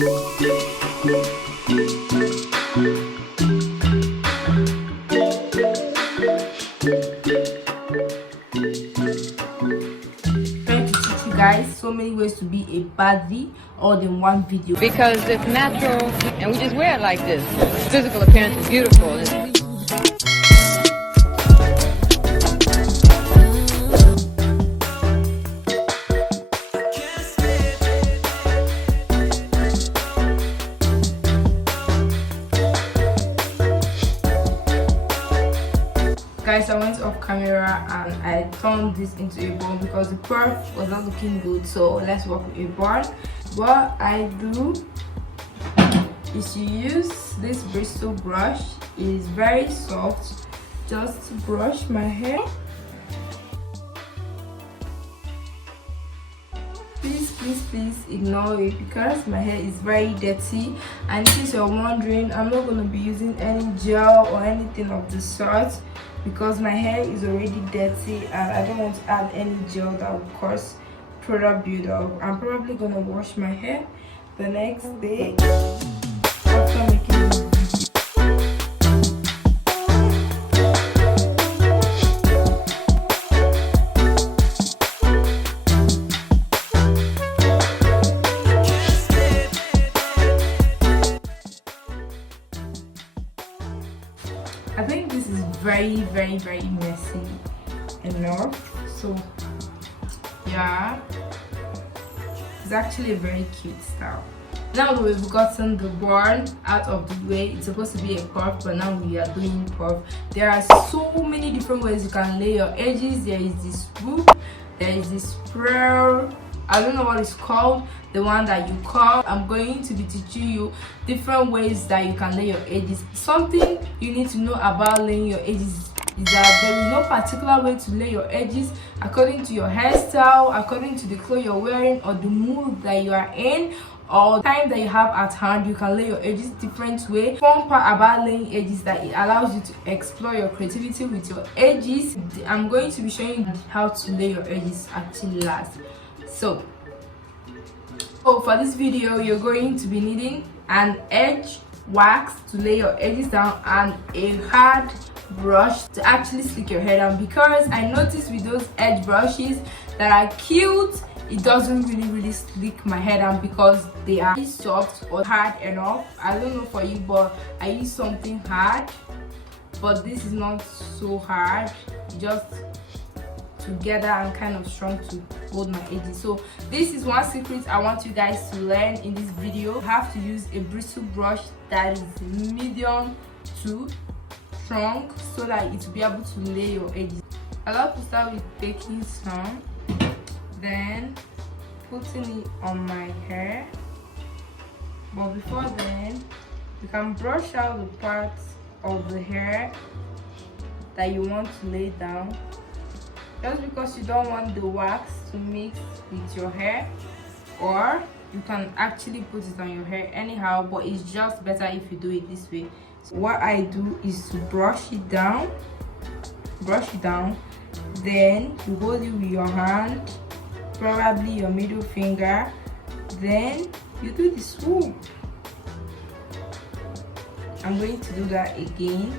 Guys, so many ways to be a baddie all in one video, because it's natural and we just wear it like this. Physical appearance is beautiful. Guys, I went off camera and I turned this into a bun because the perf was not looking good. So let's work with a bun. What I do is you use this bristle brush. It is very soft. Just brush my hair. Please ignore it because my hair is very dirty. And in case you're wondering, I'm not going to be using any gel or anything of the sort because my hair is already dirty and I don't want to add any gel that will cause product buildup. I'm probably going to wash my hair the next day after making this video. I think this is very messy enough. So yeah, it's actually a very cute style. Now that we've gotten the bun out of the way, it's supposed to be a puff, but now we are doing puff. There are so many different ways you can lay your edges. There is this swoop, there is this sprawl, I don't know what it's called, the one that you call. I'm going to be teaching you different ways that you can lay your edges. Something you need to know about laying your edges is that there is no particular way to lay your edges according to your hairstyle, according to the clothes you're wearing, or the mood that you are in, or time that you have at hand. You can lay your edges different way. Fun part about laying edges that it allows you to explore your creativity with your edges. I'm going to be showing you how to lay your edges actually last. So for this video, you're going to be needing an edge wax to lay your edges down and a hard brush to actually slick your hair down, because I noticed with those edge brushes that are cute, it doesn't really slick my hair down because they are soft or hard enough. I don't know for you, but I use something hard, but this is not so hard, just together and kind of strong to hold my edges. So this is one secret I want you guys to learn in this video. You have to use a bristle brush that is medium to strong so that it will be able to lay your edges. I love to start with taking some, then putting it on my hair, but before then you can brush out the parts of the hair that you want to lay down, just because you don't want the wax to mix with your hair, or you can actually put it on your hair anyhow, but it's just better if you do it this way. So what I do is to brush it down, then you hold it with your hand, probably your middle finger, then you do the swoop. I'm going to do that again.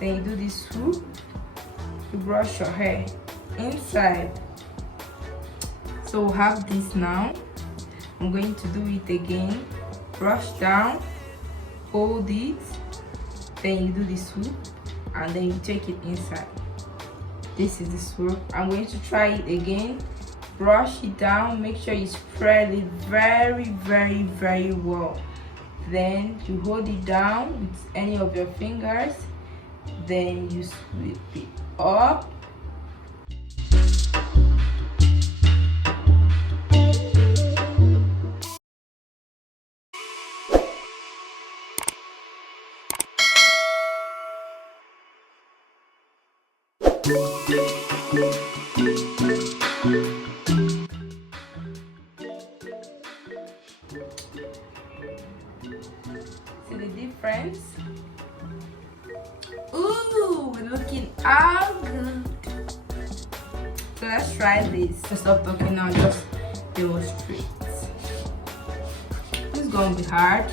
Then you do the swoop to brush your hair inside. So we have this now. I'm going to do it again. Brush down, hold it, then you do the swoop, and then you take it inside. This is the swoop. I'm going to try it again. Brush it down, make sure you spread it very well. Then you hold it down with any of your fingers, then you sweep it up. See the difference? Ooh, we're looking all good. So let's try this. Stop talking now, just demonstrate. is gonna be hard,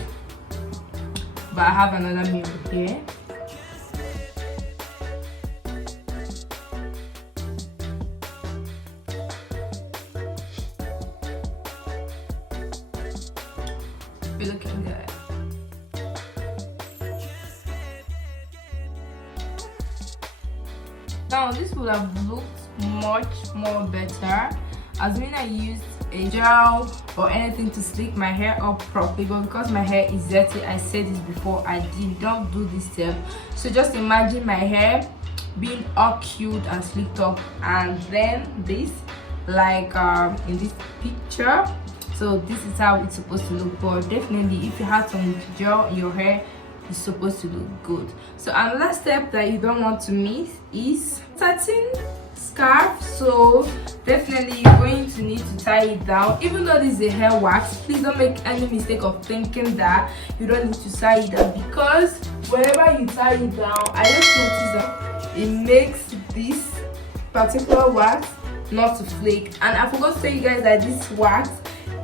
but I have another mirror here. We're looking good. Now this would have looked much more better as when I used a gel or anything to slick my hair up properly, but because my hair is dirty, I said this before, I did not do this step. So just imagine my hair being all cute and slicked up, and then this, like in this picture. So this is how it's supposed to look, but definitely if you have some gel in your hair, it's supposed to look good. So another step that you don't want to miss is satin scarf. So definitely you're going to need to tie it down. Even though this is a hair wax, please don't make any mistake of thinking that you don't need to tie it down, because whenever you tie it down, I just noticed that it makes this particular wax not to flake. And I forgot to tell you guys that this wax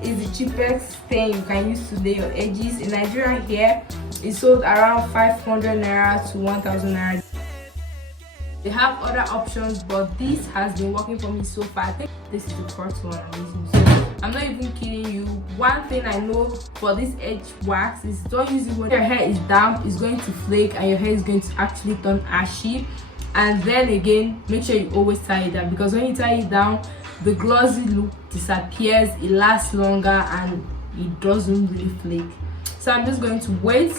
is the cheapest thing you can use to lay your edges. In Nigeria here, it's sold around 500 naira to 1000 naira. They have other options, but this has been working for me so far. I think this is the first one I'm using, so I'm not even kidding you. One thing I know for this edge wax is don't use it when your hair is damp. It's going to flake and your hair is going to actually turn ashy. And then again, make sure you always tie it down, because when you tie it down, the glossy look disappears, it lasts longer, and it doesn't really flake. So I'm just going to wait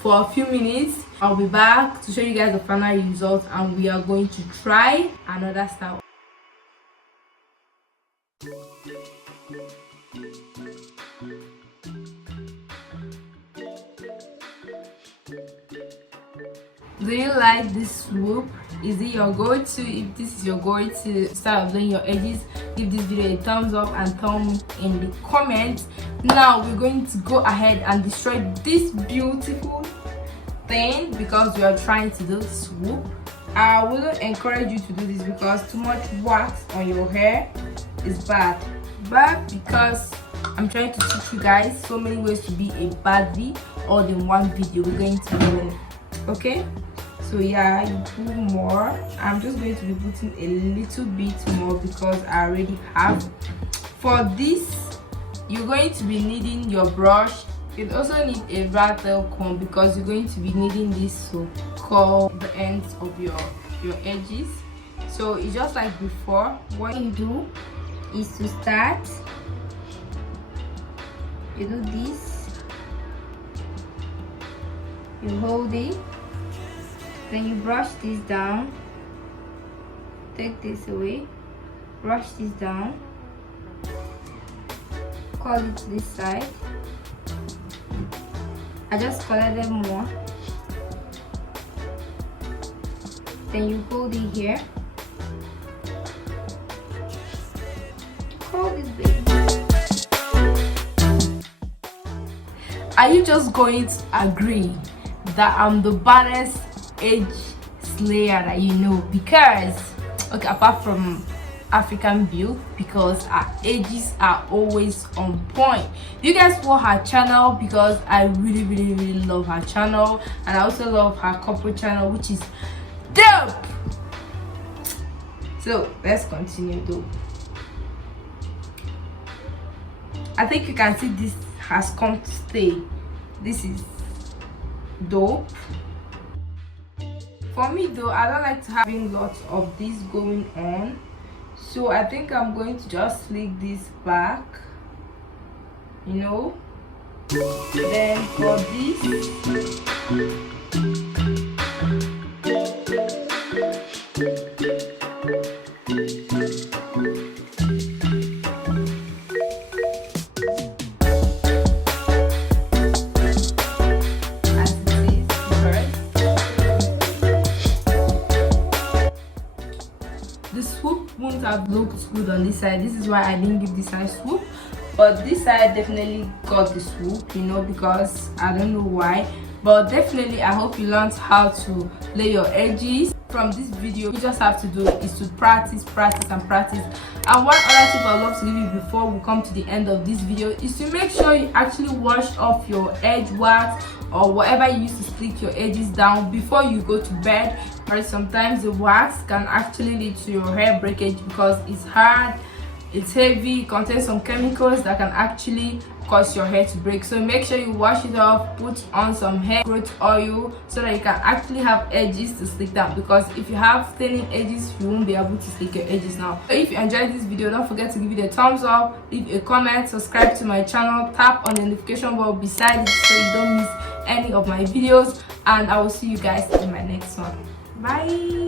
for a few minutes. I'll be back to show you guys the final result, and we are going to try another style. Do you like this swoop? Is it your go-to? If this is your go-to style of doing your edges, give this video a thumbs up and thumb in the comments. Now we're going to go ahead and destroy this beautiful thing, because we are trying to do swoop. I wouldn't encourage you to do this because too much wax on your hair is bad, but because I'm trying to teach you guys so many ways to be a bad bee all in one video, we're going to do it. Okay, so yeah, you put more. I'm just going to be putting a little bit more because I already have. For this, you're going to be needing your brush. You also need a rat tail comb, because you're going to be needing this to curl the ends of your edges. So it's just like before. What you do is to start, you do this, you hold it, then you brush this down, take this away, brush this down, curl it to this side. I just colored more. Then you hold it here. Curl this baby. Are you just going to agree that I'm the baddest edge slayer that you know? Because, okay, apart from African build, because our edges are always on point. You guys follow her channel because I really love her channel, and I also love her corporate channel, which is dope. So let's continue though. I think you can see this has come to stay. This is dope. For me though, I don't like to having lots of this going on. So I think I'm going to just flick this back, you know. Then for this, wouldn't have looked good on this side. This is why I didn't give this side swoop, but this side definitely got the swoop, you know, because I don't know why. But definitely I hope you learned how to lay your edges. from this video, you just have to do is to practice and practice. And one other tip I love to give you before we come to the end of this video is to make sure you actually wash off your edge wax or whatever you use to split your edges down before you go to bed. Right, sometimes the wax can actually lead to your hair breakage because it's hard, it's heavy, it contains some chemicals that can actually cause your hair to break. So make sure you wash it off, put on some hair growth oil so that you can actually have edges to slick down, because if you have thinning edges you won't be able to slick your edges now. So if you enjoyed this video, don't forget to give it a thumbs up, leave a comment, subscribe to my channel, tap on the notification bell beside it so you don't miss any of my videos, and I will see you guys in my next one. Bye.